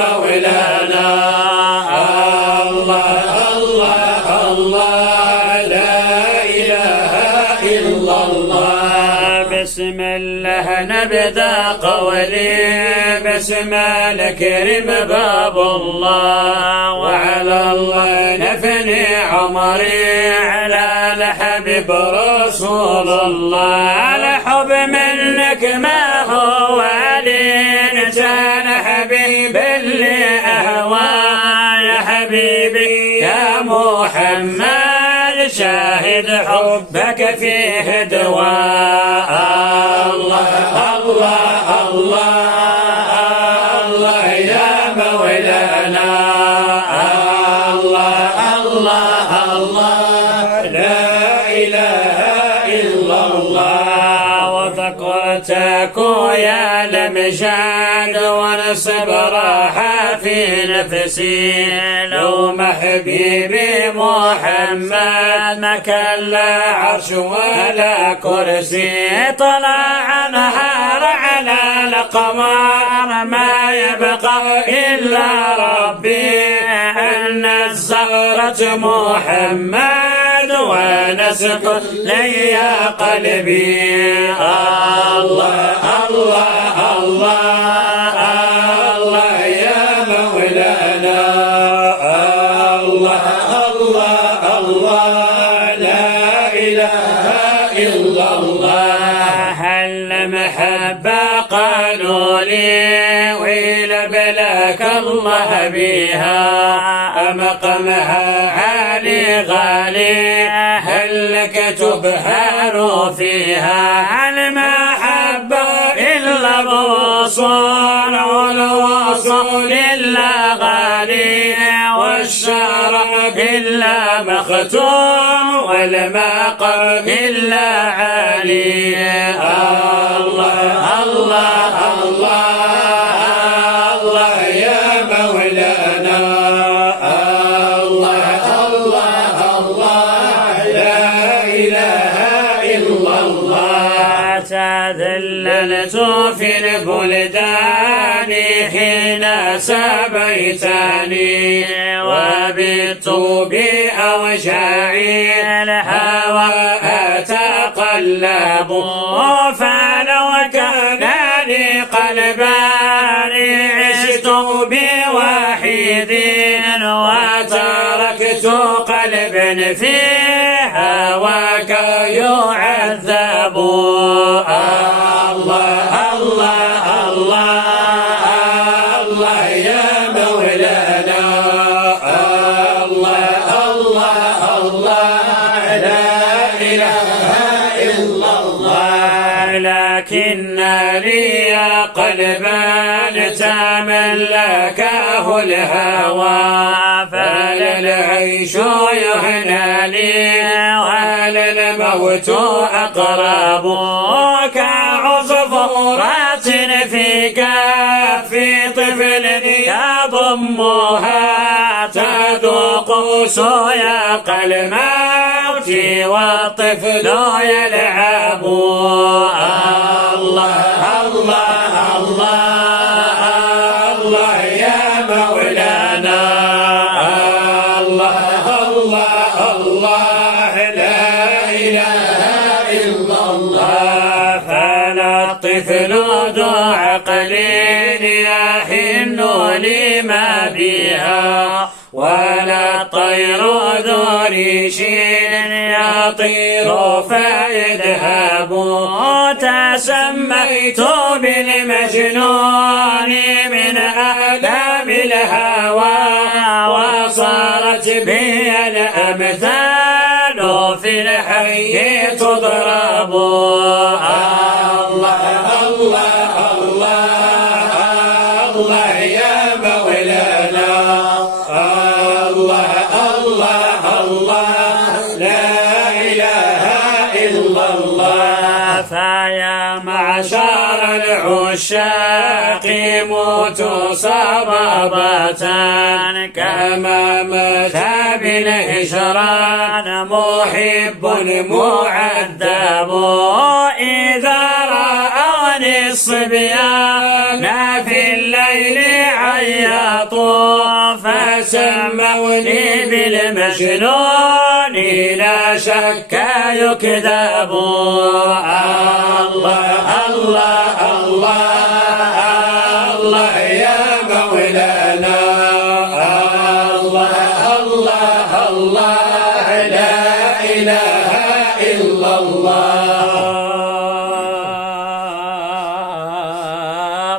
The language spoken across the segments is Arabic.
مولانا. الله الله الله لا إله إلا الله. بسم الله نبدأ قولي، بسم الكريم باب الله، وعلى الله نفني عمري، على الحبيب رسول الله. على حب منك ما هو لإنسان حبيب اللي أهوى، يا حبيبي يا محمد شاهد حبك فيه دواء. الله الله الله الله يا مولانا. الله الله الله لا إله إلا الله. وثقتك يا لمجاد ونصب راحة في نفسي، لو حبيبي محمد ما كان لا عرش ولا كرسي. طلع نهار على القمر ما يبقى إلا ربي، أن الزهرة محمد ونسق لي قلبي. الله الله الله الله يا مولانا. الله الله الله لا إله إلا الله. هل محبة قالوا لي ويل بلاك الله بها، مقامها عالي غالي، هل لك تبهر فيها. المحبة إلا بوصول، والوصول إلا غالي، والشرف إلا مختوم، والمقام إلا عالي. الله الله الله الله يا مولانا. الله الله الله لا إله إلا الله. تذللت في البلدان حين سبيتني، وبت بأوجاعي الهوى أتقلب، فلو كان لي قلبان عشت بوحيد، وتركت قلب في هواك يعذب. الله الله الله الله يا مولانا. الله الله الله لا إله إلا الله. لكن لي قلبان تملكه الهوى، فلا العيش يهنى لي ولا الموت أقرب، كعصفورات في كف طفل يضمها، تذوق سياق الموت والطفل يلعب. الله الله الله الله يا مولانا. الله الله الله لا إله إلا الله. فلا الطفل ذو عقل يحن لما بها، ولا الطير ذو ريش يطير فيذهب. تسميت بالمجنون من أعلام الهوى، وصارت بي الأمثال في الحي تضرب. الله الله الله الله يا مولانا. الله الله الله لا إله إلا الله. فيا معشر العشاق موتوا صبابة، كما مات بالهجران محب معذب. إذا رأوني الصبيان في الليل الليل عياطوا فسموني بالمجنون لا شك يكذب. الله الله الله الله يا مولانا، الله الله الله لا إله إلا الله.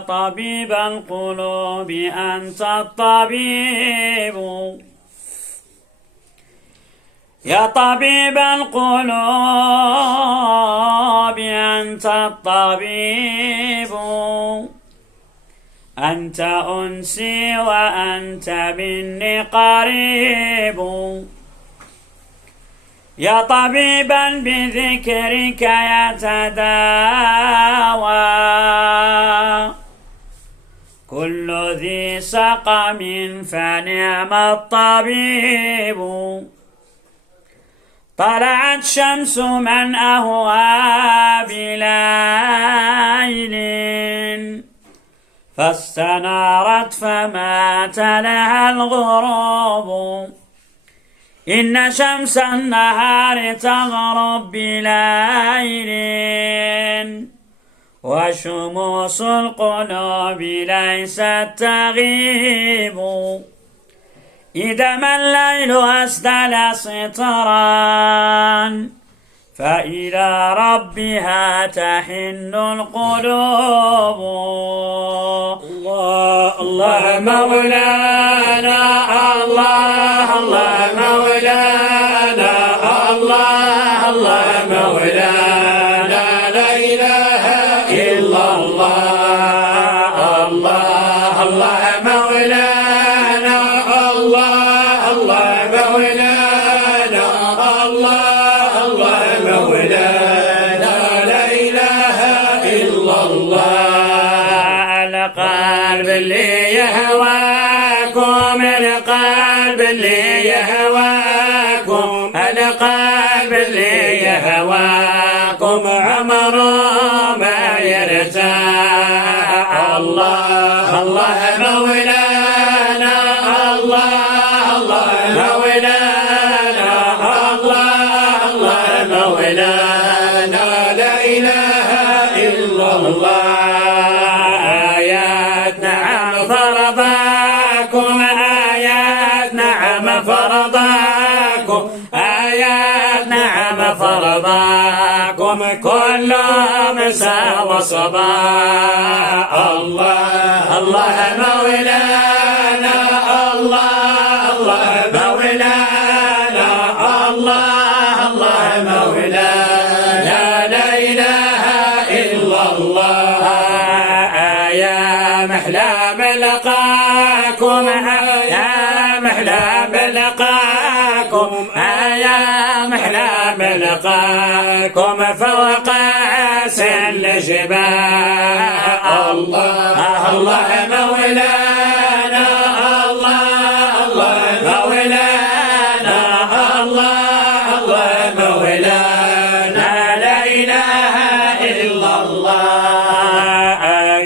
طبيب القلوب أنت الطبيب، يا طبيب القلوب أنت الطبيب، أنت أنسي وأنت مني قريب، يا طبيبا بذكرك يتداوى كل ذي سقم فنعم الطبيب. طلعت شمس من أهوى بليل فاستنارت فمات لها الغروب، إن شمس النهار تغرب بليل وشموس القلوب ليست تغيب. إذا ما الليل أسدل سترا فإلى ربها تحن القلوب. الله الله مولانا، الله الله مولانا، الله الله مولانا، لا إله إلا الله. الله الله مولانا، الله الله مولانا، الله الله مولانا، لا إله إلا الله. القلب اللي يهواكم، القلب اللي يهواكم، القلب اللي يهواكم عمره ما يرتاح. الله الله مولانا، الله الله مولانا، الله الله مولانا، لا إله إلا الله. آيات نعم فرضاكم، آيات نعم فرضاكم، آيات نعم فرضاكم كل مساء وصباح. الله الله مولانا، الله الله مولانا، الله الله مولانا، لا إله إلا الله. يا محلى ملقاكم، يا محلى ملقاكم، يا محلى ملقاكم فوق سل الجبال. الله الله مولانا، الله الله مولانا، الله الله مولانا، لا إله إلا الله.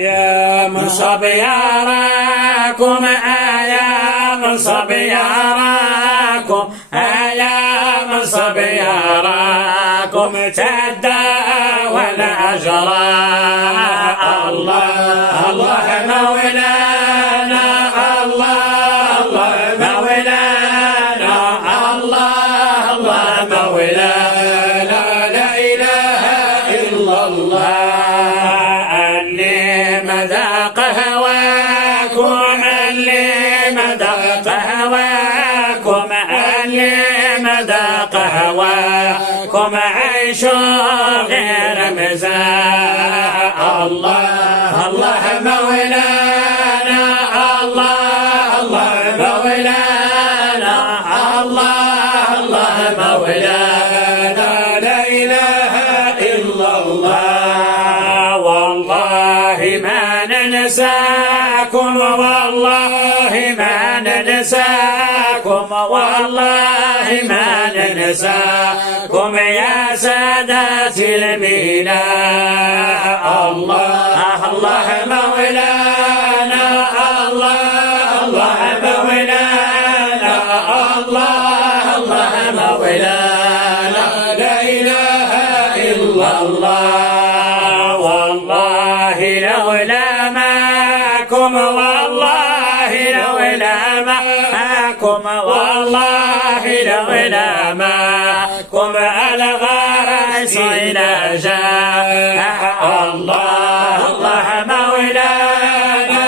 يا منصب يراكم، يا منصب يراكم، يا منصب يراكم تداوى الأجراء. الله الله مولانا، الله الله مولانا، الله الله مولانا، لا إله إلا الله. اللي مذاق هواكم، اللي مذاق هواكم، اللي مذاق هواكم عيش غير مزاح. الله الله مولانا، الله الله مولانا، الله الله مولانا، لا إله إلا الله. والله ما ننساكم، والله ما ننساكم، والله ما ننساكم يا سادات الميناء. الله الله مولانا، الله الله مولانا لا إله إلا الله والله لولا معكم والله لولا معكم والله لولا معكم الغرس إلى جاء الله الله مولانا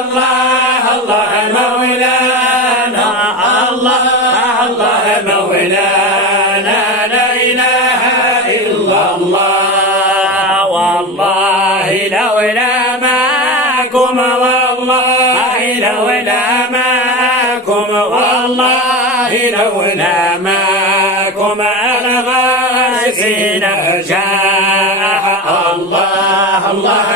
الله الله مولانا الله الله مولانا لا إله إلا الله والله لولا معكم والله لولا معكم والله لولا معكم الغاسين جاء الله الله